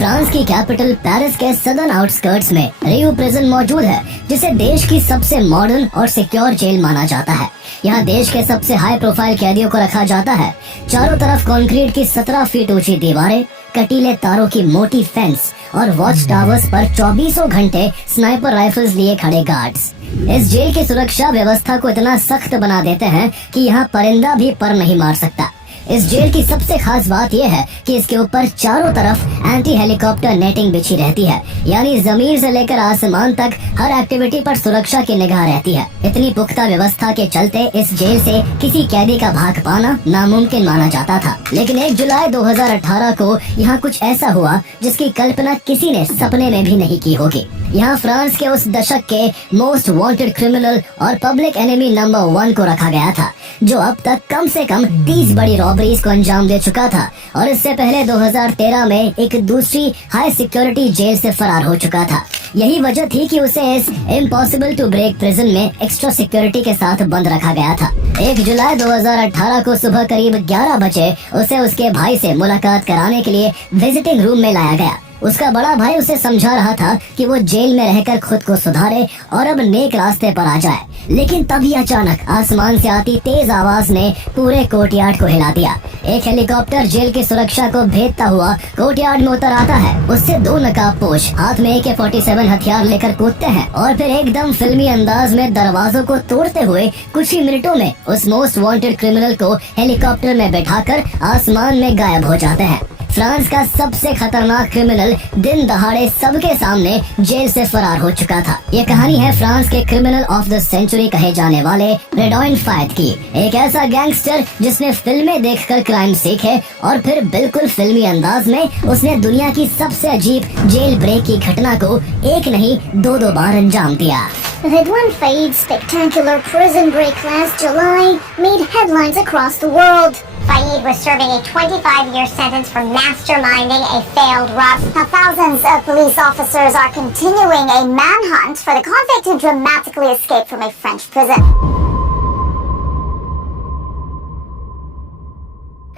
France की capital Paris के southern outskirts में रियू प्रिजन मौजूद है, जिसे देश की सबसे मॉडर्न और सिक्योर जेल माना जाता है। यहाँ देश के सबसे हाई प्रोफाइल कैदियों को रखा जाता है। चारों तरफ कंक्रीट की 17 फीट ऊंची दीवारें, कटीले तारों की मोटी फेंस और वॉच टावर्स पर 24 घंटे स्नाइपर राइफल्स लिए खड़े गार्ड्स इस जेल की सुरक्षा व्यवस्था को इतना सख्त बना देते हैं कि यहाँ परिंदा भी पर नहीं मार सकता। इस जेल की सबसे खास बात यह है कि इसके ऊपर चारों तरफ एंटी हेलीकॉप्टर नेटिंग बिछी रहती है, यानी जमीन से लेकर आसमान तक हर एक्टिविटी पर सुरक्षा की निगाह रहती है। इतनी पुख्ता व्यवस्था के चलते इस जेल से किसी कैदी का भाग पाना नामुमकिन माना जाता था। लेकिन 1 जुलाई 2018 को यहाँ कुछ ऐसा हुआ जिसकी कल्पना किसी ने सपने में भी नहीं की होगी। यहाँ फ्रांस के उस दशक के मोस्ट वांटेड क्रिमिनल और पब्लिक एनिमी नंबर 1 को रखा गया था, जो अब तक कम से कम 30 बड़ी रॉबरीज को अंजाम दे चुका था और इससे पहले 2013 में एक दूसरी हाई सिक्योरिटी जेल से फरार हो चुका था। यही वजह थी कि उसे इस इम्पॉसिबल टू ब्रेक प्रिजन में एक्स्ट्रा सिक्योरिटी के साथ बंद रखा गया था। 1 जुलाई 2018 को सुबह करीब 11 बजे उसे उसके भाई से मुलाकात कराने के लिए विजिटिंग रूम में लाया गया। उसका बड़ा भाई उसे समझा रहा था कि वो जेल में रहकर खुद को सुधारे और अब नेक रास्ते पर आ जाए। लेकिन तभी अचानक आसमान से आती तेज आवाज ने पूरे कोर्टयार्ड को हिला दिया। एक हेलीकॉप्टर जेल की सुरक्षा को भेदता हुआ कोर्टयार्ड में उतर आता है। उससे 2 नकाबपोश हाथ में AK-47 हथियार लेकर कूदते हैं और फिर एकदम फिल्मी अंदाज में दरवाजों को तोड़ते हुए कुछ ही मिनटों में उस मोस्ट वांटेड क्रिमिनल को हेलीकॉप्टर में बैठाकर आसमान में गायब हो जाते हैं। फ्रांस का सबसे खतरनाक क्रिमिनल दिन दहाड़े सबके सामने जेल से फरार हो चुका था। ये कहानी है फ्रांस के क्रिमिनल ऑफ द सेंचुरी कहे जाने वाले रेडॉइन फायद की। एक ऐसा गैंगस्टर जिसने फिल्में देखकर क्राइम सीखे और फिर बिल्कुल फिल्मी अंदाज में उसने दुनिया की सबसे अजीब जेल ब्रेक की घटना को एक नहीं 2 बार अंजाम दिया। Redouane Faïd's spectacular prison break last July made headlines across the world. Faïd was serving a 25-year sentence for masterminding a failed robbery. Now, thousands of police officers are continuing a manhunt for the convict who dramatically escaped from a French prison.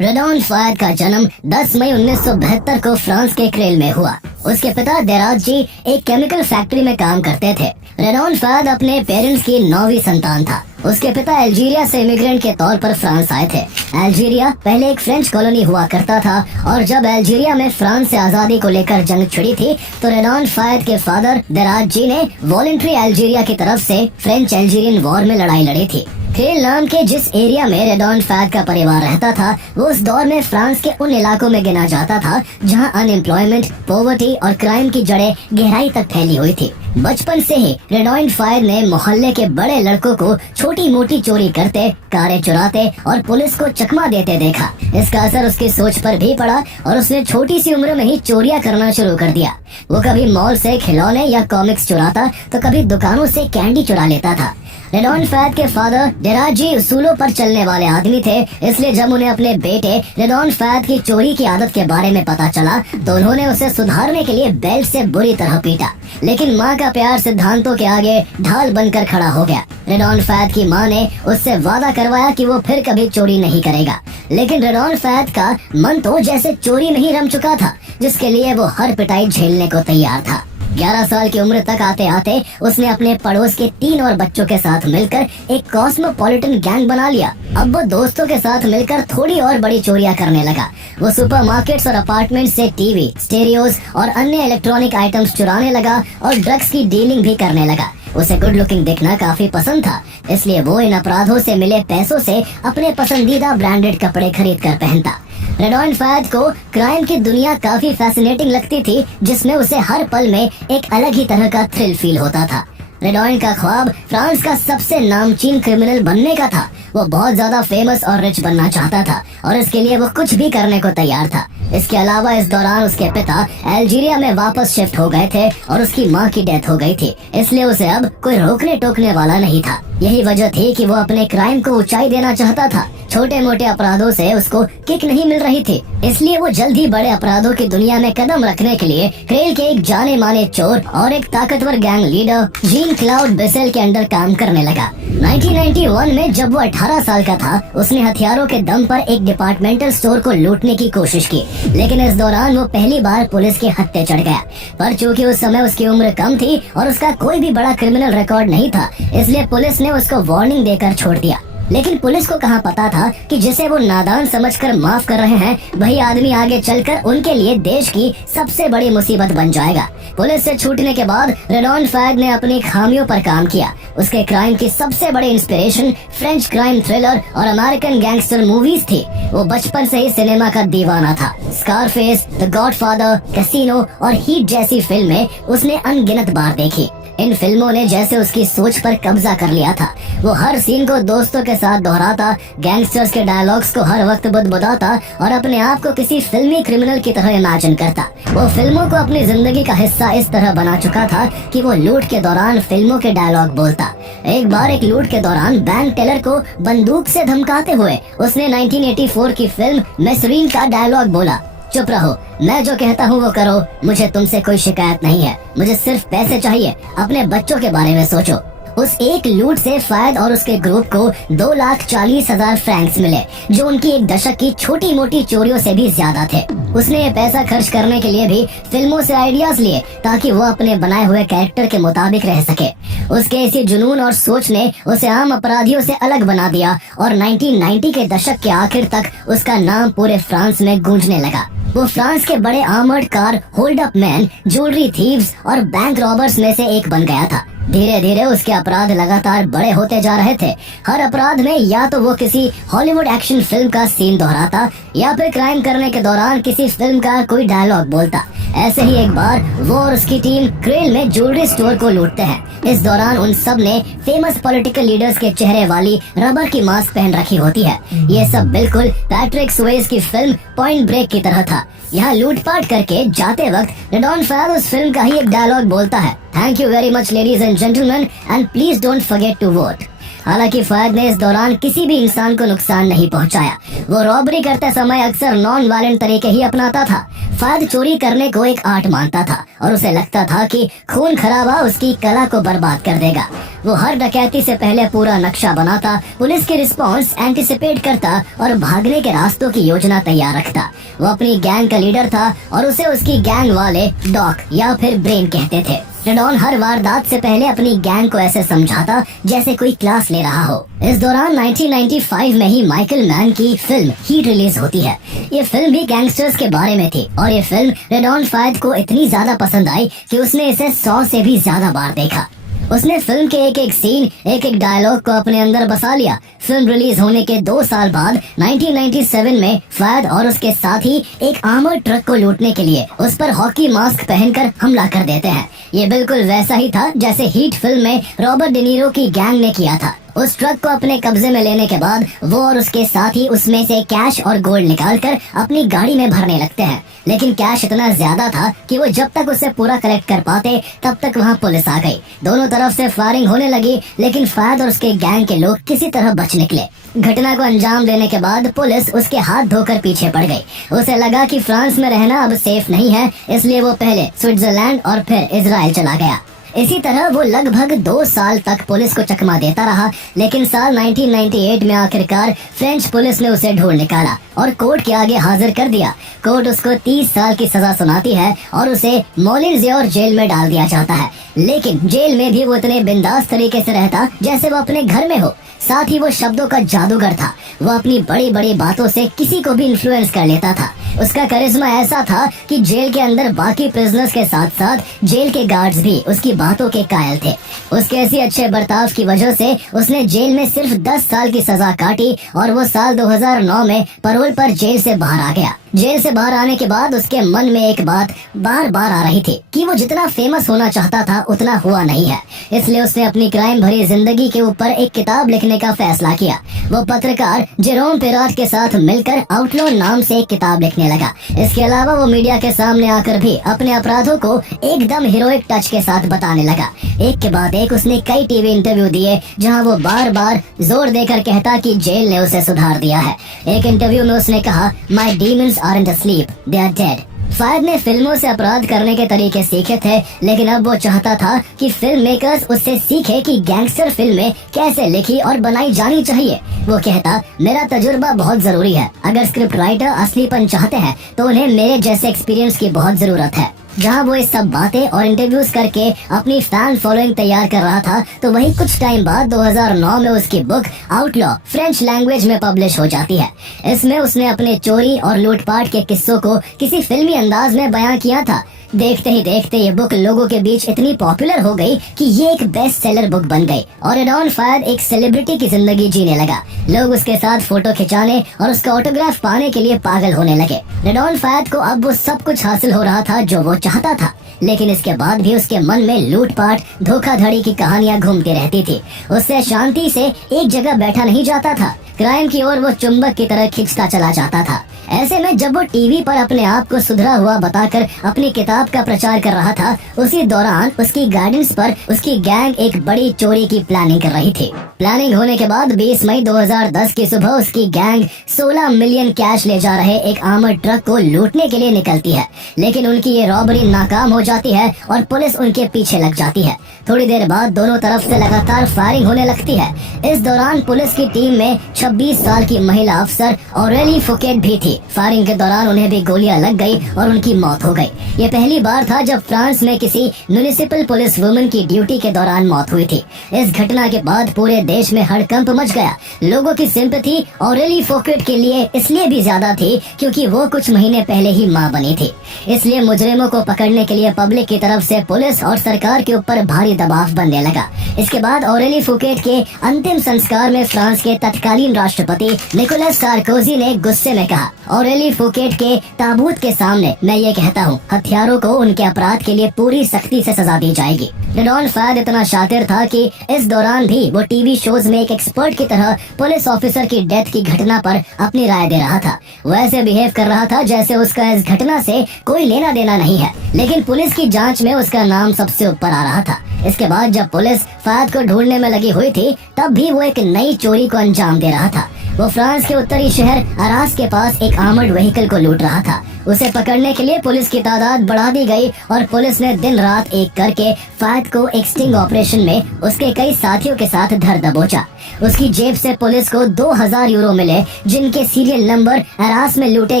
रेडॉइन Faez का जन्म 10 मई 1972 को France के curl में हुआ। उसके पिता देराज जी एक chemical factory में काम करते थे। रेडॉइन फायद अपने पेरेंट्स की 9वीं संतान था। उसके पिता अल्जीरिया से इमिग्रेंट के तौर पर फ्रांस आए थे। अल्जीरिया पहले एक फ्रेंच कॉलोनी हुआ करता था और जब अल्जीरिया में फ्रांस से आजादी को लेकर जंग छिड़ी थी तो रेडॉइन फायद के फादर देराज जी ने वॉलंटरी अल्जीरिया की तरफ से फ्रेंच अल्जीरियन वॉर में लड़ाई लड़ी थी। क्रेल नाम के जिस एरिया में रेडॉइन फायद का परिवार रहता था वो उस दौर में फ्रांस के उन इलाकों में गिना जाता था जहां अनएम्प्लॉयमेंट, पॉवर्टी और क्राइम की जड़ें गहराई तक फैली हुई थी। बचपन से ही रेडॉइन फायद ने मोहल्ले के बड़े लड़कों को छोटी मोटी चोरी करते, कारें चुराते और पुलिस को चकमा देते देखा। इसका असर उसकी सोच पर भी पड़ा और उसने छोटी सी उम्र में ही चोरियां करना शुरू कर दिया। वो कभी मॉल से खिलौने या कॉमिक्स चुराता तो कभी दुकानों से कैंडी चुरा लेता था। रेडॉइन फायद के फादर देराज जी उसूलों पर चलने वाले आदमी थे, इसलिए जब उन्हें अपने बेटे रेडॉइन फायद की चोरी की आदत के बारे में पता चला तो उन्होंने उसे सुधारने के लिए बेल्ट से बुरी तरह पीटा। लेकिन माँ का प्यार सिद्धांतों के आगे ढाल बनकर खड़ा हो गया। रेडॉइन फायद की माँ ने उससे वादा करवाया कि वो फिर कभी चोरी नहीं करेगा। लेकिन रेडॉइन फायद का मन तो जैसे चोरी में ही रम चुका था, जिसके लिए वो हर पिटाई झेलने को तैयार था। 11 साल की उम्र तक आते आते उसने अपने पड़ोस के 3 और बच्चों के साथ मिलकर एक कॉस्मोपॉलिटन गैंग बना लिया। अब वो दोस्तों के साथ मिलकर थोड़ी और बड़ी चोरियां करने लगा। वो सुपरमार्केट्स और अपार्टमेंट से टीवी, स्टेरियोज और अन्य इलेक्ट्रॉनिक आइटम्स चुराने लगा और ड्रग्स की डीलिंग भी करने लगा। उसे गुड लुकिंग दिखना काफी पसंद था, इसलिए वो इन अपराधों से मिले पैसों से अपने पसंदीदा ब्रांडेड कपड़े खरीद कर पहनता। रेडॉइन फायद को क्राइम की दुनिया काफी फैसिनेटिंग लगती थी, जिसमें उसे हर पल में एक अलग ही तरह का थ्रिल फील होता था। रेडॉइन का ख्वाब फ्रांस का सबसे नामचीन क्रिमिनल बनने का था। वो बहुत ज्यादा फेमस और रिच बनना चाहता था और इसके लिए वो कुछ भी करने को तैयार था। इसके अलावा इस दौरान उसके पिता अल्जीरिया में वापस शिफ्ट हो गए थे और उसकी माँ की डेथ हो गई थी, इसलिए उसे अब कोई रोकने टोकने वाला नहीं था। यही वजह थी कि वो अपने क्राइम को ऊंचाई देना चाहता था। छोटे मोटे अपराधों से उसको किक नहीं मिल रही थी, इसलिए वो जल्द ही बड़े अपराधों की दुनिया में कदम रखने के लिए क्रेल के एक जाने माने चोर और एक ताकतवर gang leader gene cloud Bessel के अंडर काम करने लगा। 1991 में जब वो 18 साल का था, उसने हथियारों के दम पर एक डिपार्टमेंटल स्टोर को लूटने की कोशिश की, लेकिन इस दौरान वो पहली बार पुलिस के हत्थे चढ़ गया। पर चूंकि उस समय उसकी उम्र कम थी और उसका कोई भी बड़ा क्रिमिनल रिकॉर्ड नहीं था, इसलिए पुलिस ने उसको वार्निंग देकर छोड़ दिया। लेकिन पुलिस को कहाँ पता था कि जिसे वो नादान समझकर माफ कर रहे हैं, वही आदमी आगे चलकर उनके लिए देश की सबसे बड़ी मुसीबत बन जाएगा। पुलिस से छूटने के बाद रेडॉन फैग ने अपनी खामियों पर काम किया। उसके क्राइम की सबसे बड़ी इंस्पिरेशन फ्रेंच क्राइम थ्रिलर और अमेरिकन गैंगस्टर मूवीज थी। वो बचपन से ही सिनेमा का दीवाना था। स्कारफेस, द गॉडफादर, कैसीनो और हीट जैसी फिल्में उसने अनगिनत बार देखी। इन फिल्मों ने जैसे उसकी सोच पर कब्जा कर लिया था। वो हर सीन को दोस्तों के साथ दोहराता, गैंगस्टर्स के डायलॉग्स को हर वक्त बुदबुदाता और अपने आप को किसी फिल्मी क्रिमिनल की तरह इमेजिन करता। वो फिल्मों को अपनी जिंदगी का हिस्सा इस तरह बना चुका था कि वो लूट के दौरान फिल्मों के डायलॉग बोलता। एक बार एक लूट के दौरान बैंक टेलर को बंदूक से धमकाते हुए उसने 1984 की फिल्म मेसरीन का डायलॉग बोला, चुप रहो, मैं जो कहता हूँ वो करो, मुझे तुमसे कोई शिकायत नहीं है, मुझे सिर्फ पैसे चाहिए, अपने बच्चों के बारे में सोचो। उस एक लूट से फैद और उसके ग्रुप को 2,40,000 फ्रैंक्स मिले, जो उनकी एक दशक की छोटी मोटी चोरियों से भी ज्यादा थे। उसने ये पैसा खर्च करने के लिए भी फिल्मों से आइडियाज लिए ताकि वो अपने बनाए हुए कैरेक्टर के मुताबिक रह सके। उसके इसी जुनून और सोच ने उसे आम अपराधियों से अलग बना दिया और 1990 के दशक के आखिर तक उसका नाम पूरे फ्रांस में गूंजने लगा। वो फ्रांस के बड़े armoured car, hold up man, jewellery thieves और बैंक रॉबर्स में से एक बन गया था। धीरे धीरे उसके अपराध लगातार बड़े होते जा रहे थे। हर अपराध में या तो वो किसी हॉलीवुड एक्शन फिल्म का सीन दोहराता या फिर क्राइम करने के दौरान किसी फिल्म का कोई डायलॉग बोलता। ऐसे ही एक बार वो और उसकी टीम क्रेल में ज्वेलरी स्टोर को लूटते हैं। इस दौरान उन सब ने फेमस पॉलिटिकल लीडर्स के चेहरे वाली रबर की मास्क पहन रखी होती है। ये सब बिल्कुल पैट्रिक स्वेज की फिल्म पॉइंट ब्रेक की तरह था। यहाँ लूटपाट करके जाते वक्त रेडॉन फैग उस फिल्म का ही एक डायलॉग बोलता है, thank you very much ladies and gentleman and please don't forget to vote. हालांकि फैग ने इस दौरान किसी भी इंसान को नुकसान नहीं पहुंचाया। वो रॉबरी करते समय अक्सर नॉन वायलेंट तरीके ही अपनाता था। फैग चोरी करने को एक आर्ट मानता था और उसे लगता था कि खून खराबा उसकी कला को बर्बाद कर देगा। वो हर डकैती से पहले पूरा नक्शा बनाता, पुलिस की रिस्पॉन्स एंटिसिपेट करता और भागने के रास्तों की योजना तैयार रखता। वो अपनी गैंग का लीडर था और उसे उसकी गैंग वाले डॉक या फिर ब्रेन कहते थे। रेडॉन हर वारदात से पहले अपनी गैंग को ऐसे समझाता जैसे कोई क्लास ले रहा हो। इस दौरान 1995 में ही माइकल मैन की फिल्म हीट रिलीज होती है। ये फिल्म भी गैंगस्टर्स के बारे में थी और ये फिल्म रेडॉन फैग को इतनी ज्यादा पसंद आई कि उसने इसे 100 से भी ज्यादा बार देखा। उसने फिल्म के एक एक सीन, एक एक डायलॉग को अपने अंदर बसा लिया। फिल्म रिलीज होने के 2 साल बाद 1997 में फैद और उसके साथी एक आर्मर्ड ट्रक को लूटने के लिए उस पर हॉकी मास्क पहनकर हमला कर देते हैं। ये बिल्कुल वैसा ही था जैसे हीट फिल्म में रॉबर्ट डिनीरो की गैंग ने किया था। उस ट्रक को अपने कब्जे में लेने के बाद वो और उसके साथी उसमें से कैश और गोल्ड निकालकर अपनी गाड़ी में भरने लगते हैं। लेकिन कैश इतना ज्यादा था कि वो जब तक उसे पूरा कलेक्ट कर पाते तब तक वहाँ पुलिस आ गई। दोनों तरफ से फायरिंग होने लगी, लेकिन फैद और उसके गैंग के लोग किसी तरह बच निकले। घटना को अंजाम देने के बाद पुलिस उसके हाथ धोकर पीछे पड़ गई। उसे लगा कि फ्रांस में रहना अब सेफ नहीं है, इसलिए वो पहले स्विट्जरलैंड और फिर इजराइल चला गया। इसी तरह वो लगभग 2 साल तक पुलिस को चकमा देता रहा, लेकिन साल 1998 में आखिरकार फ्रेंच पुलिस ने उसे ढूंढ निकाला और कोर्ट के आगे हाजिर कर दिया। कोर्ट उसको 30 साल की सजा सुनाती है और उसे मोलिन्ज़ियोर जेल में डाल दिया जाता है। लेकिन जेल में भी वो इतने बिंदास तरीके से रहता जैसे वो अपने घर में हो। साथ ही वो शब्दों का जादूगर था। वो अपनी बड़ी बड़ी बातों से किसी को भी इन्फ्लुएंस कर लेता था। उसका करिश्मा ऐसा था कि जेल के अंदर बाकी प्रिजनर्स के साथ साथ जेल के गार्ड्स भी उसकी बातों के कायल थे। उसके ऐसी अच्छे बर्ताव की वजह से उसने जेल में सिर्फ 10 साल की सजा काटी और वो साल 2009 में पैरोल पर जेल से बाहर आ गया। जेल से बाहर आने के बाद उसके मन में एक बात बार बार आ रही थी कि वो जितना फेमस होना चाहता था उतना हुआ नहीं है। इसलिए उसने अपनी क्राइम भरी जिंदगी के ऊपर एक किताब लिखने का फैसला किया। वो पत्रकार जेरोम पेराट के साथ मिलकर आउटलॉ नाम से एक किताब लिखने लगा। इसके अलावा वो मीडिया के सामने आकर भी अपने अपराधों को एकदम हीरोइक टच के साथ बताने लगा। एक के बाद एक उसने कई टीवी इंटरव्यू दिए जहां वो बार बार जोर देकर कहता कि जेल ने उसे सुधार दिया है। एक इंटरव्यू में उसने कहा, my demons aren't asleep, they are dead. फायद ने फिल्मों से अपराध करने के तरीके सीखे थे, लेकिन अब वो चाहता था कि फिल्म मेकर्स उससे सीखे कि गैंगस्टर फिल्में कैसे लिखी और बनाई जानी चाहिए। वो कहता, मेरा तजुर्बा बहुत जरूरी है। अगर स्क्रिप्ट राइटर असलीपन चाहते हैं तो उन्हें मेरे जैसे एक्सपीरियंस की बहुत जरूरत है। जहाँ वो इस सब बातें और इंटरव्यूज करके अपनी फैन फॉलोइंग तैयार कर रहा था, तो वही कुछ टाइम बाद 2009 में उसकी बुक आउटलॉ फ्रेंच लैंग्वेज में पब्लिश हो जाती है। इसमें उसने अपने चोरी और लूटपाट के किस्सों को किसी फिल्मी अंदाज में बयां किया था। देखते ही देखते ये बुक लोगों के बीच इतनी पॉपुलर हो गई कि ये एक बेस्ट सेलर बुक बन गई और रेनॉन फायद एक सेलिब्रिटी की जिंदगी जीने लगा। लोग उसके साथ फोटो खिंचाने और उसका ऑटोग्राफ पाने के लिए पागल होने लगे। रेनॉन फायद को अब वो सब कुछ हासिल हो रहा था जो वो चाहता था, लेकिन इसके बाद भी उसके मन में लूटपाट, धोखाधड़ी की कहानियां घूमती रहती थी। उससे शांति से एक जगह बैठा नहीं जाता था। क्राइम की ओर वो चुंबक की तरह खींचता चला जाता था। ऐसे में जब वो टीवी पर अपने आप को सुधरा हुआ बताकर अपनी किताब का प्रचार कर रहा था, उसी दौरान उसकी गाइडेंस पर उसकी गैंग एक बड़ी चोरी की प्लानिंग कर रही थी। प्लानिंग होने के बाद 20 मई 2010 की सुबह उसकी गैंग 16 मिलियन कैश ले जा रहे एक आर्मर्ड ट्रक को लूटने के लिए निकलती है, लेकिन उनकी ये रॉबरी नाकाम हो जाती है और पुलिस उनके पीछे लग जाती है। थोड़ी देर बाद दोनों तरफ से लगातार फायरिंग होने लगती है। इस दौरान पुलिस की टीम में 26 साल की महिला अफसर ऑरेली फुकेट भी थी। फायरिंग के दौरान उन्हें भी गोलियां लग गई और उनकी मौत हो गई। ये पहली बार था जब फ्रांस में किसी म्युनिसिपल पुलिस वुमन की ड्यूटी के दौरान मौत हुई थी। इस घटना के बाद पूरे देश में हड़कंप मच गया। लोगों की सिंपैथी ऑरेली फुकेट के लिए इसलिए भी ज्यादा थी क्योंकि वो कुछ महीने पहले ही मां बनी थी। इसलिए मुजरिमों को पकड़ने के लिए पब्लिक की तरफ से पुलिस और सरकार के ऊपर भारी दबाव बनने लगा। इसके बाद ऑरेली फुकेट के अंतिम संस्कार में फ्रांस के तत्कालीन राष्ट्रपति निकोलस सार्कोजी ने गुस्से में कहा, ऑरेली फुकेट के ताबूत के सामने मैं ये कहता हूँ, हथियारों को उनके अपराध के लिए पूरी सख्ती से सजा दी जाएगी। रेनॉन फायद इतना शातिर था कि इस दौरान भी वो टीवी शोज में एक एक्सपर्ट की तरह पुलिस ऑफिसर की डेथ की घटना पर अपनी राय दे रहा था। वो ऐसे बिहेव कर रहा था जैसे उसका इस घटना से कोई लेना देना नहीं है, लेकिन पुलिस की जांच में उसका नाम सबसे ऊपर आ रहा था। इसके बाद जब पुलिस फायद को ढूंढने में लगी हुई थी, तब भी वो एक नई चोरी को अंजाम दे रहा था। वो फ्रांस के उत्तरी शहर अरास के पास एक आर्मर्ड व्हीकल को लूट रहा था। उसे पकड़ने के लिए पुलिस की तादाद बढ़ा दी गई और पुलिस ने दिन रात एक करके फायद को एक स्टिंग ऑपरेशन में उसके कई साथियों के साथ धर दबोचा। उसकी जेब से पुलिस को 2000 यूरो मिले, जिनके सीरियल नंबर अरास में लूटे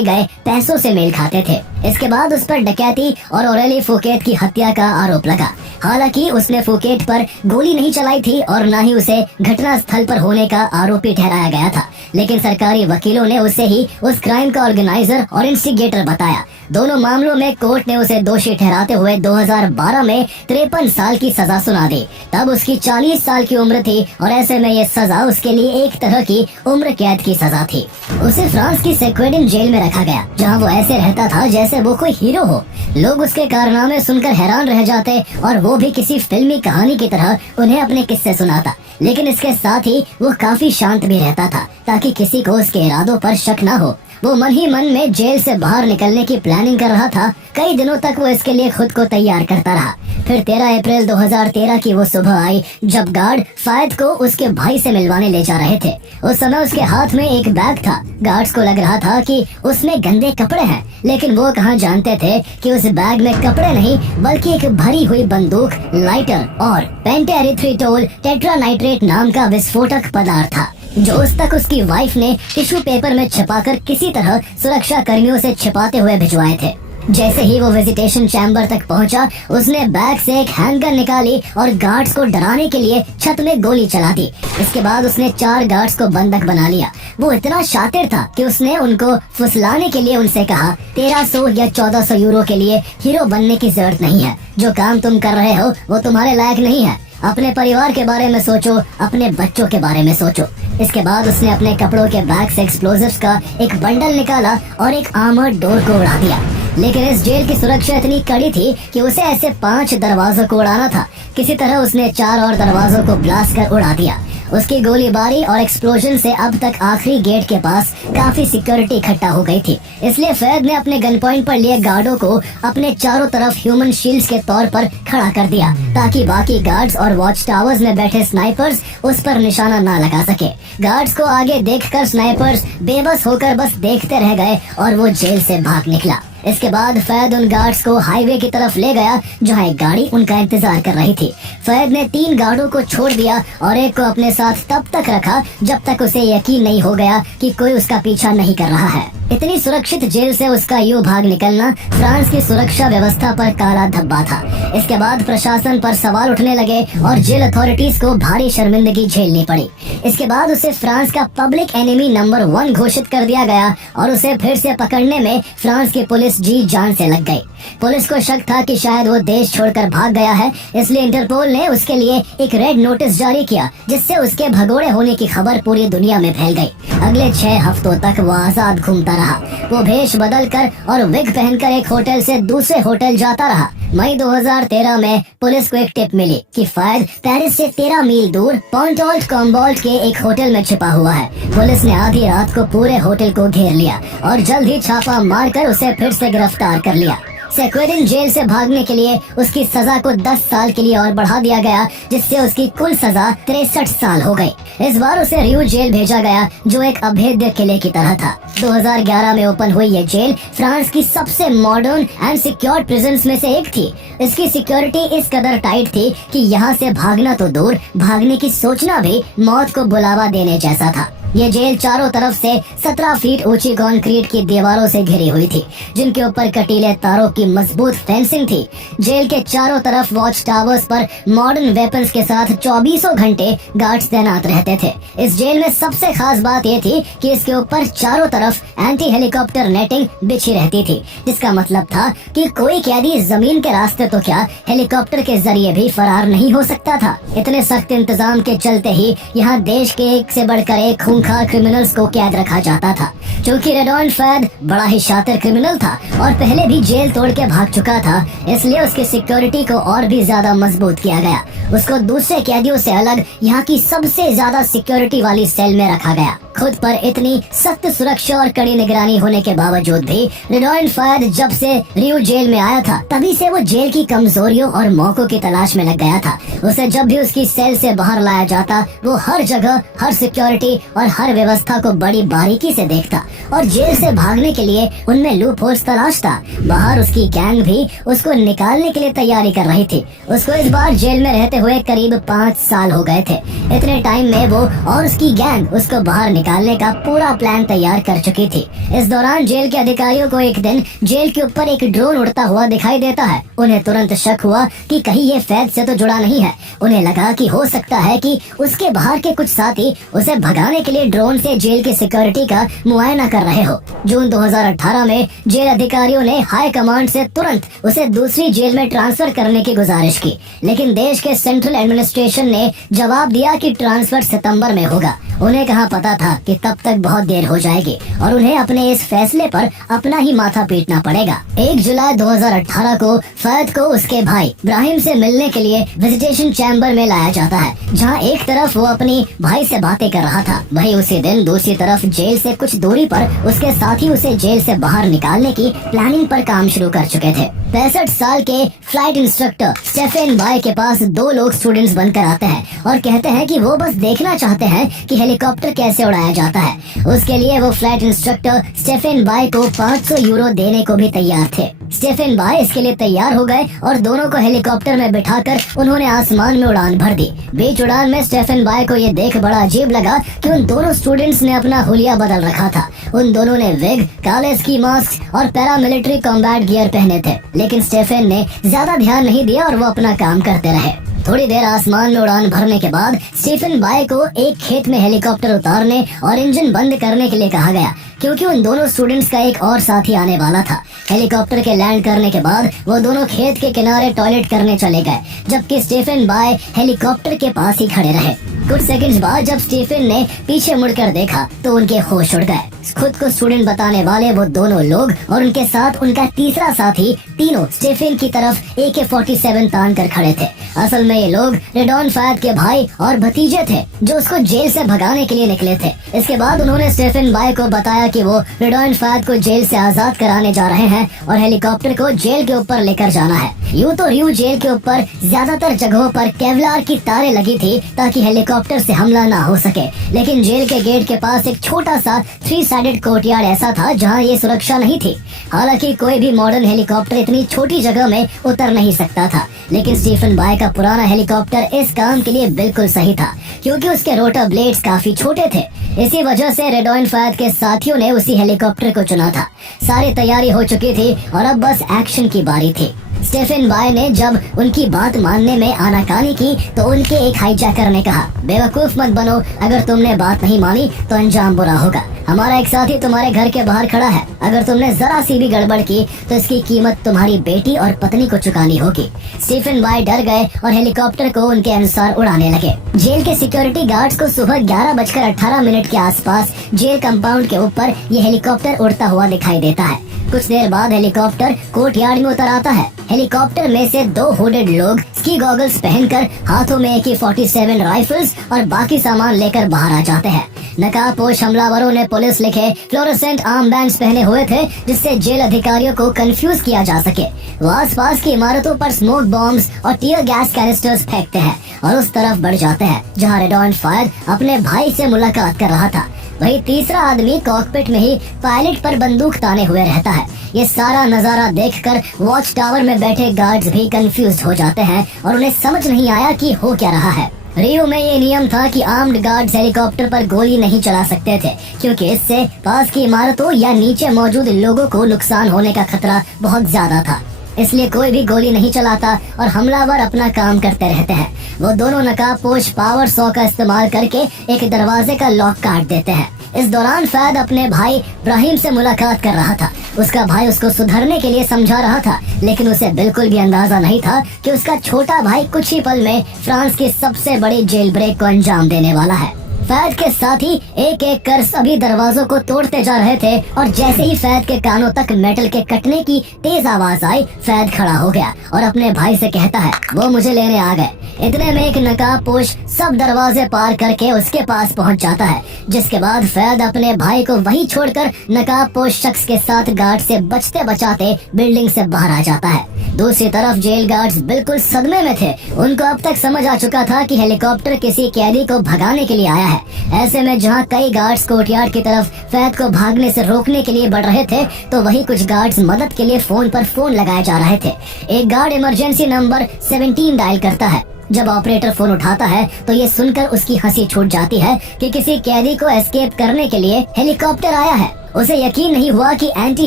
गए पैसों से मेल खाते थे। इसके बाद उस पर डकैती और ऑरेली फुकेट की हत्या का आरोप लगा। हालांकि उसने फुकेट पर गोली नहीं चलाई थी और न ही उसे घटना स्थल पर होने का आरोपी ठहराया गया था, लेकिन सरकारी वकीलों ने उसे ही उस क्राइम का ऑर्गेनाइजर और इंस्टिगेटर बताया। दोनों मामलों में कोर्ट ने उसे दोषी ठहराते हुए 2012 में 53 साल की सजा सुना दी। तब उसकी 40 साल की उम्र थी और ऐसे में ये सजा उसके लिए एक तरह की उम्र कैद की सजा थी। उसे फ्रांस की सेक्वेडिन जेल में रखा गया, जहां वो ऐसे रहता था जैसे वो कोई हीरो हो। लोग उसके कारनामे सुनकर हैरान रह जाते और वो भी किसी फिल्मी कहानी की तरह उन्हें अपने किस्से सुनाता। लेकिन इसके साथ ही वो काफी शांत भी रहता था ताकि किसी को उसके इरादों पर शक न हो। वो मन ही मन में जेल से बाहर निकलने की प्लानिंग कर रहा था। कई दिनों तक वो इसके लिए खुद को तैयार करता रहा। फिर 13 अप्रैल 2013 की वो सुबह आई जब गार्ड फायद को उसके भाई से मिलवाने ले जा रहे थे। उस समय उसके हाथ में एक बैग था। गार्ड्स को लग रहा था कि उसमें गंदे कपड़े हैं, लेकिन वो कहाँ जानते थे कि उस बैग में कपड़े नहीं बल्कि एक भरी हुई बंदूक, लाइटर और पेंटेरिथ्रिटोल टेट्रानाइट्रेट नाम का विस्फोटक पदार्थ था, जो उस तक उसकी वाइफ ने टिश्यू पेपर में छिपाकर किसी तरह सुरक्षा कर्मियों से छिपाते हुए भिजवाए थे। जैसे ही वो विजिटेशन चैम्बर तक पहुंचा, उसने बैग से एक हैंडगन निकाली और गार्ड्स को डराने के लिए छत में गोली चला दी। इसके बाद उसने 4 गार्ड्स को बंधक बना लिया। वो इतना शातिर था कि उसने उनको फुसलाने के लिए उनसे कहा, 1300 या 1400 यूरो के लिए हीरो बनने की जरूरत नहीं है। जो काम तुम कर रहे हो वो तुम्हारे लायक नहीं है। अपने परिवार के बारे में सोचो, अपने बच्चों के बारे में सोचो। इसके बाद उसने अपने कपड़ों के बैग से एक्सप्लोजिव्स का एक बंडल निकाला और एक आर्मर्ड डोर को उड़ा दिया। लेकिन इस जेल की सुरक्षा इतनी कड़ी थी कि उसे ऐसे 5 दरवाजों को उड़ाना था। किसी तरह उसने 4 और दरवाजों को ब्लास्ट कर उड़ा दिया। उसकी गोलीबारी और एक्सप्लोजन से अब तक आखिरी गेट के पास काफी सिक्योरिटी इकट्ठा हो गई थी। इसलिए फैद ने अपने गन पॉइंट पर लिए गार्डों को अपने चारों तरफ ह्यूमन शील्ड्स के तौर पर खड़ा कर दिया, ताकि बाकी गार्ड्स और वॉच टावर्स में बैठे स्नाइपर्स उस पर निशाना ना लगा सके। गार्ड्स को आगे देखकर स्नाइपर्स बेबस होकर बस देखते रह गए और वो जेल से भाग निकला। इसके बाद फैद उन गार्ड्स को हाईवे की तरफ ले गया, जहां एक गाड़ी उनका इंतजार कर रही थी। फैद ने 3 गार्डों को छोड़ दिया और एक को अपने साथ तब तक रखा जब तक उसे यकीन नहीं हो गया कि कोई उसका पीछा नहीं कर रहा है। इतनी सुरक्षित जेल से उसका यूं भाग निकलना फ्रांस की सुरक्षा व्यवस्था पर काला धब्बा था। इसके बाद प्रशासन पर सवाल उठने लगे और जेल अथॉरिटीज को भारी शर्मिंदगी झेलनी पड़ी। इसके बाद उसे फ्रांस का पब्लिक एनिमी नंबर 1 घोषित कर दिया गया और उसे फिर से पकड़ने में फ्रांस की पुलिस जी जान से लग गई। पुलिस को शक था कि शायद वो देश छोड़कर भाग गया है, इसलिए इंटरपोल ने उसके लिए एक रेड नोटिस जारी किया, जिससे उसके भगोड़े होने की खबर पूरी दुनिया में फैल गई। अगले 6 हफ्तों तक वो आजाद घूमता रहा। वो भेष बदल कर और विग पहनकर एक होटल से दूसरे होटल जाता रहा। मई 2013 में पुलिस को एक टिप मिली कि फैद पेरिस से 13 मील दूर पॉन्टोल्ट कॉम्बोल्ट के एक होटल में छिपा हुआ है। पुलिस ने आधी रात को पूरे होटल को घेर लिया और जल्द ही छापा मारकर उसे फिर से गिरफ्तार कर लिया। सेक्वेडिन जेल से भागने के लिए उसकी सजा को 10 साल के लिए और बढ़ा दिया गया, जिससे उसकी कुल सजा 63 साल हो गई। इस बार उसे रियो जेल भेजा गया, जो एक अभेद्य किले की तरह था। 2011 में ओपन हुई ये जेल फ्रांस की सबसे मॉडर्न एंड सिक्योर प्रिजन्स में से एक थी। इसकी सिक्योरिटी इस कदर टाइट थी कि यहाँ से भागना तो दूर, भागने की सोचना भी मौत को बुलावा देने जैसा था। ये जेल चारों तरफ से 17 फीट ऊंची कंक्रीट की दीवारों से घिरी हुई थी, जिनके ऊपर कटीले तारों की मजबूत फेंसिंग थी। जेल के चारों तरफ वॉच टावर्स पर मॉडर्न वेपन्स के साथ 24 घंटे गार्ड्स तैनात रहते थे। इस जेल में सबसे खास बात ये थी कि इसके ऊपर चारों तरफ एंटी हेलीकॉप्टर नेटिंग बिछी रहती थी, जिसका मतलब था कि कोई कैदी जमीन के रास्ते तो क्या, हेलीकॉप्टर के जरिए भी फरार नहीं हो सकता था। इतने सख्त इंतजाम के चलते ही यहाँ देश के एक से बढ़कर एक खूंखार क्रिमिनल्स को कैद रखा जाता था। क्योंकि रेडॉन फैद बड़ा ही शातिर क्रिमिनल था और पहले भी जेल तोड़ के भाग चुका था, इसलिए उसकी सिक्योरिटी को और भी ज्यादा मजबूत किया गया। उसको दूसरे कैदियों से अलग यहाँ की सबसे ज्यादा सिक्योरिटी वाली सेल में रखा गया। खुद पर इतनी सख्त सुरक्षा और कड़ी निगरानी होने के बावजूद भी रेडॉन फैद जब से रियो जेल में आया था, तभी से वो जेल की कमजोरियों और मौकों की तलाश में लग गया था। उसे जब भी उसकी सेल से बाहर लाया जाता, वो हर जगह हर सिक्योरिटी और हर व्यवस्था को बड़ी बारीकी से देखता और जेल से भागने के लिए उनमें लूप होल्स तलाशता। बाहर उसकी गैंग भी उसको निकालने के लिए तैयारी कर रही थी। उसको इस बार जेल में रहते हुए करीब 5 साल हो गए थे। इतने टाइम में वो और उसकी गैंग उसको बाहर निकालने का पूरा प्लान तैयार कर चुकी थी। इस दौरान जेल के अधिकारियों को एक दिन जेल के ऊपर एक ड्रोन उड़ता हुआ दिखाई देता है। उन्हें तुरंत शक हुआ कि कहीं ये फैद से तो जुड़ा नहीं है। उन्हें लगा कि हो सकता है कि उसके बाहर के कुछ साथी उसे भगाने के लिए ड्रोन से जेल की सिक्योरिटी का मुआयना कर रहे हो। जून 2018 में जेल अधिकारियों ने हाई कमांड से तुरंत उसे दूसरी जेल में ट्रांसफर करने की गुजारिश की, लेकिन देश के सेंट्रल एडमिनिस्ट्रेशन ने जवाब दिया कि ट्रांसफर सितंबर में होगा। उन्हें कहाँ पता था कि तब तक बहुत देर हो जाएगी और उन्हें अपने इस फैसले पर अपना ही माथा पीटना पड़ेगा। 1 जुलाई 2018 को फैद को उसके भाई इब्राहिम से मिलने के लिए विजिटेशन चैम्बर में लाया जाता है, जहाँ एक तरफ वो अपनी भाई से बातें कर रहा था, वहीं उसी दिन दूसरी तरफ जेल से कुछ दूरी पर उसके साथी उसे जेल से बाहर निकालने की प्लानिंग पर काम शुरू कर चुके थे। 65 साल के फ्लाइट इंस्ट्रक्टर स्टेफेन बाय के पास 2 लोग स्टूडेंट्स बनकर आते हैं और कहते हैं कि वो बस देखना चाहते हैं कि हेलीकॉप्टर कैसे उड़ाया जाता है। उसके लिए वो फ्लाइट इंस्ट्रक्टर स्टेफेन बाय को 500 यूरो देने को भी तैयार थे। स्टेफेन बाय इसके लिए तैयार हो गए और दोनों को हेलीकॉप्टर में बिठाकर उन्होंने आसमान में उड़ान भर दी। बीच उड़ान में स्टेफेन बाय को ये देख बड़ा अजीब लगा कि उन दोनों स्टूडेंट्स ने अपना हुलिया बदल रखा था। उन दोनों ने विग, काले स्की मास्क और पैरामिलिट्री कॉम्बैट गियर पहने थे, लेकिन स्टेफेन ने ज्यादा ध्यान नहीं दिया और वो अपना काम करते रहे। थोड़ी देर आसमान में उड़ान भरने के बाद स्टीफन बाय को एक खेत में हेलीकॉप्टर उतारने और इंजन बंद करने के लिए कहा गया, क्योंकि उन दोनों स्टूडेंट्स का एक और साथी आने वाला था। हेलीकॉप्टर के लैंड करने के बाद वो दोनों खेत के किनारे टॉयलेट करने चले गए, जबकि स्टीफन बाय हेलीकॉप्टर के पास ही खड़े रहे। कुछ सेकंड्स बाद जब स्टीफन ने पीछे मुड़कर देखा तो उनके होश उड़ गए। खुद को स्टूडेंट बताने वाले वो दोनों लोग और उनके साथ उनका तीसरा साथी, तीनों स्टीफन की तरफ AK-47 तान कर खड़े थे। असल में ये लोग रेडॉन फैद के भाई और भतीजे थे, जो उसको जेल से भगाने के लिए निकले थे। इसके बाद उन्होंने स्टीफन बाय को बताया कि वो रेडॉन फैद को जेल से आजाद कराने जा रहे हैं और हेलीकॉप्टर को जेल के ऊपर लेकर जाना है। यूं तो रियो जेल के ऊपर ज्यादातर जगहों पर केवलार की तारें लगी थी ताकि हेलीकॉप्टर से हमला ना हो सके, लेकिन जेल के गेट के पास एक छोटा सा 3 साइडेड कोर्टयार्ड ऐसा था जहां ये सुरक्षा नहीं थी। हालांकि कोई भी मॉडर्न हेलीकॉप्टर इतनी छोटी जगह में उतर नहीं सकता था, लेकिन स्टीफन बाय का पुराना हेलीकॉप्टर इस काम के लिए बिल्कुल सही था, क्योंकि उसके रोटर ब्लेड्स काफी छोटे थे। इसी वजह से रेडॉन फैद के साथियों ने उसी हेलीकॉप्टर को चुना था। सारी तैयारी हो चुकी थी और अब बस एक्शन की बारी थी। स्टीफन बाय ने जब उनकी बात मानने में आनाकानी की तो उनके एक हाईजैकर ने कहा, बेवकूफ मत बनो, अगर तुमने बात नहीं मानी तो अंजाम बुरा होगा। हमारा एक साथी तुम्हारे घर के बाहर खड़ा है, अगर तुमने जरा सी भी गड़बड़ की तो इसकी कीमत तुम्हारी बेटी और पत्नी को चुकानी होगी। स्टीफन बाय डर गए और हेलीकॉप्टर को उनके अनुसार उड़ाने लगे। जेल के सिक्योरिटी गार्ड्स को सुबह 11:18 के आसपास जेल कंपाउंड के ऊपर ये हेलीकॉप्टर उड़ता हुआ दिखाई देता है। कुछ देर बाद हेलीकॉप्टर कोर्टयार्ड में उतर आता है। हेलीकॉप्टर में से 2 हुडेड लोग स्की गॉगल्स पहनकर हाथों में AK-47 राइफल्स और बाकी सामान लेकर बाहर आ जाते हैं। नकाबपोश हमलावरों ने पुलिस लिखे फ्लोरोसेंट आर्म बैंड्स पहने हुए थे, जिससे जेल अधिकारियों को कंफ्यूज किया जा सके। वो आसपास की इमारतों पर स्मोक बॉम्ब्स और टीयर गैस कैनिस्टर्स फेंकते हैं और उस तरफ बढ़ जाते हैं जहां रेडॉन फैद अपने भाई से मुलाकात कर रहा था। वही तीसरा आदमी कॉकपिट में ही पायलट पर बंदूक ताने हुए रहता है। ये सारा नजारा देखकर वॉच टावर में बैठे गार्ड्स भी कंफ्यूज हो जाते हैं और उन्हें समझ नहीं आया कि हो क्या रहा है। रियो में ये नियम था कि आर्म्ड गार्ड्स हेलीकॉप्टर पर गोली नहीं चला सकते थे, क्योंकि इससे पास की इमारतों या नीचे मौजूद लोगों को नुकसान होने का खतरा बहुत ज्यादा था। इसलिए कोई भी गोली नहीं चलाता और हमलावर अपना काम करते रहते हैं। वो दोनों नकाबपोश पावर सॉ का इस्तेमाल करके एक दरवाजे का लॉक काट देते हैं। इस दौरान फैद अपने भाई इब्राहिम से मुलाकात कर रहा था। उसका भाई उसको सुधरने के लिए समझा रहा था, लेकिन उसे बिल्कुल भी अंदाजा नहीं था कि उसका छोटा भाई कुछ ही पल में फ्रांस की सबसे बड़ी जेल ब्रेक को अंजाम देने वाला है। फैद के साथी एक एक कर सभी दरवाजों को तोड़ते जा रहे थे और जैसे ही फैद के कानों तक मेटल के कटने की तेज आवाज आई, फैद खड़ा हो गया और अपने भाई से कहता है, वो मुझे लेने आ गए। इतने में एक नकाबपोश सब दरवाजे पार करके उसके पास पहुंच जाता है, जिसके बाद फैद अपने भाई को वहीं छोड़कर नकाबपोश शख्स के साथ गार्ड से बचते बचाते बिल्डिंग से बाहर आ जाता है। दूसरी तरफ जेल गार्ड्स बिल्कुल सदमे में थे। उनको अब तक समझ आ चुका था कि हेलीकॉप्टर किसी कैदी को भगाने के लिए आया है। ऐसे में जहां कई गार्ड्स कोर्टयार्ड की तरफ फैद को भागने से रोकने के लिए बढ़ रहे थे, तो वही कुछ गार्ड्स मदद के लिए फोन पर फोन लगाए जा रहे थे। एक गार्ड इमरजेंसी नंबर 17 डायल करता है। जब ऑपरेटर फोन उठाता है तो ये सुनकर उसकी हंसी छूट जाती है कि किसी कैदी को एस्केप करने के लिए हेलीकॉप्टर आया है। उसे यकीन नहीं हुआ कि एंटी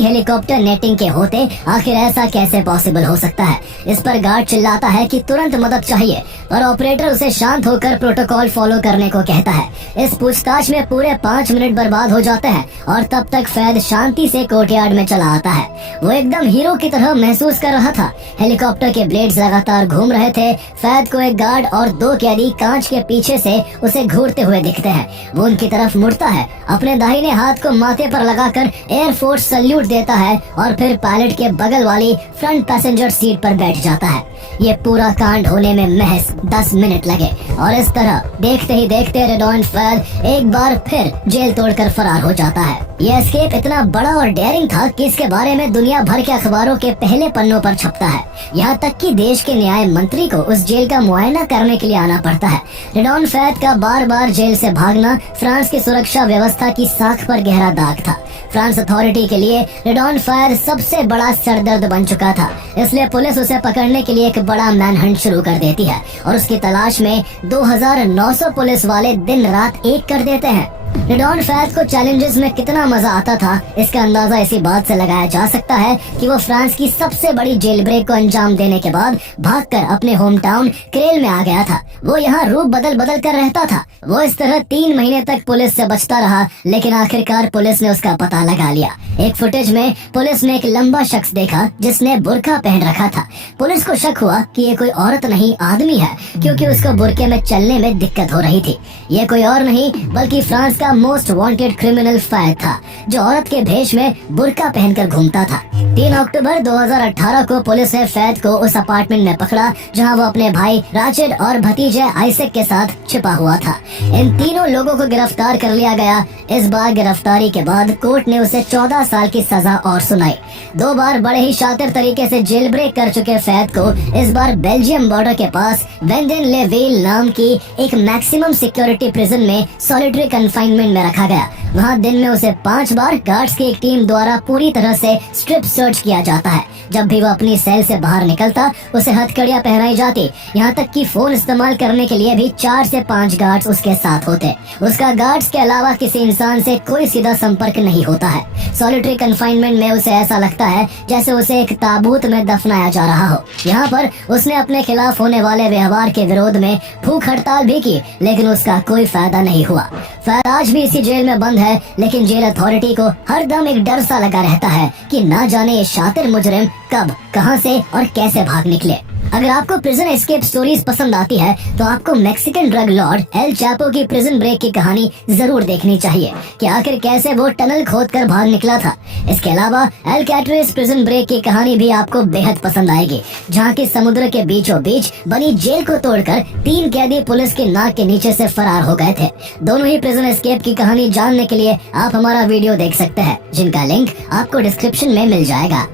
हेलीकॉप्टर नेटिंग के होते आखिर ऐसा कैसे पॉसिबल हो सकता है। इस पर गार्ड चिल्लाता है कि तुरंत मदद चाहिए, पर ऑपरेटर उसे शांत होकर प्रोटोकॉल फॉलो करने को कहता है। इस पूछताछ में पूरे 5 मिनट बर्बाद हो जाते हैं और तब तक फैद शांति से कोर्टयार्ड में चला आता है। वो एकदम हीरो की तरह महसूस कर रहा था। हेलीकॉप्टर के ब्लेड्स लगातार घूम रहे थे। फैद को एक गार्ड और 2 कैदी कांच के पीछे से उसे घूरते हुए दिखते हैं। वो उनकी तरफ मुड़ता है, अपने दाहिने हाथ को माथे पर लगाकर एयरफोर्स सल्यूट देता है और फिर पायलट के बगल वाली फ्रंट पैसेंजर सीट पर बैठ जाता है। ये पूरा कांड होने में महज 10 मिनट लगे और इस तरह देखते ही देखते रेडॉन फैद एक बार फिर जेल तोड़कर फरार हो जाता है। ये एस्केप इतना बड़ा और डेयरिंग था कि इसके बारे में दुनिया भर के अखबारों के पहले पन्नों पर छपता है। यहाँ तक कि देश के न्याय मंत्री को उस जेल का मुआयना करने के लिए आना पड़ता है। रेडॉन फैद का बार बार जेल से भागना फ्रांस की सुरक्षा व्यवस्था की साख पर गहरा दाग था। फ्रांस अथॉरिटी के लिए रेडॉन फैद सबसे बड़ा सरदर्द बन चुका था। इसलिए पुलिस उसे पकड़ने के लिए एक बड़ा मैनहंट शुरू कर देती है और उसकी तलाश में 2900 पुलिस वाले दिन रात एक कर देते हैं। रेडॉन फैद को चैलेंजेस में कितना मजा आता था, इसका अंदाजा इसी बात से लगाया जा सकता है कि वो फ्रांस की सबसे बड़ी जेल ब्रेक को अंजाम देने के बाद भागकर अपने होम टाउन क्रेल में आ गया था। वो यहाँ रूप बदल बदल कर रहता था। वो इस तरह 3 महीने तक पुलिस से बचता रहा, लेकिन आखिरकार पुलिस ने उसका पता लगा लिया। एक फुटेज में पुलिस ने एक लंबा शख्स देखा जिसने बुर्का पहन रखा था। पुलिस को शक हुआ कि ये कोई औरत नहीं आदमी है, क्योंकि उसको बुर्के में चलने में दिक्कत हो रही थी। ये कोई और नहीं बल्कि फ्रांस का मोस्ट वांटेड क्रिमिनल फैद था, जो औरत के भेष में बुर्का पहनकर घूमता था। 3 अक्टूबर 2018 को पुलिस ने फैद को उस अपार्टमेंट में पकड़ा जहां वो अपने भाई राशिद और भतीजे आइसेक के साथ छिपा हुआ था। इन तीनों लोगों को गिरफ्तार कर लिया गया। इस बार गिरफ्तारी के बाद कोर्ट ने उसे 14 साल की सजा और सुनाई। 2 बार बड़े ही शातिर तरीके से जेल ब्रेक कर चुके फैद को इस बार बेल्जियम बॉर्डर के पास वेंडेन ले वील नाम की एक मैक्सिमम सिक्योरिटी प्रिजन में सॉलिटरी कन्फाइनमेंट में रखा गया। वहाँ दिन में उसे 5 बार गार्ड्स की एक टीम द्वारा पूरी तरह से स्ट्रिप सर्च किया जाता है। जब भी वो अपनी सेल से बाहर निकलता उसे हथकड़ियां पहनाई जाती, यहाँ तक कि फोन इस्तेमाल करने के लिए भी 4 से 5 गार्ड्स उसके साथ होते। उसका गार्ड्स के अलावा किसी इंसान से कोई सीधा संपर्क नहीं होता है। सॉलिटरी कन्फाइनमेंट में उसे ऐसा लगता है जैसे उसे एक ताबूत में दफनाया जा रहा हो। यहाँ पर उसने अपने खिलाफ होने वाले व्यवहार के विरोध में भूख हड़ताल भी की, लेकिन उसका कोई फायदा नहीं हुआ। फैद आज भी इसी जेल में बंद है, लेकिन जेल अथॉरिटी को हर दम एक डर सा लगा रहता है कि ना जाने ये शातिर मुजरिम कब, कहां से और कैसे भाग निकले। अगर आपको प्रिजन एस्केप स्टोरीज पसंद आती है तो आपको Mexican drug Lord L Chapo की प्रिजन ब्रेक की कहानी जरूर देखनी चाहिए कि आखिर कैसे वो टनल खोदकर भाग निकला था। इसके अलावा अल्काट्राज़ प्रिजन ब्रेक की कहानी भी आपको बेहद पसंद आएगी, जहाँ की समुद्र के बीचों बीच बनी जेल को तोड़कर 3 कैदी पुलिस के नाक के नीचे से फरार हो गए थे। दोनों ही प्रिजन एस्केप की कहानी जानने के लिए आप हमारा वीडियो देख सकते हैं, जिनका लिंक आपको डिस्क्रिप्शन में मिल जाएगा।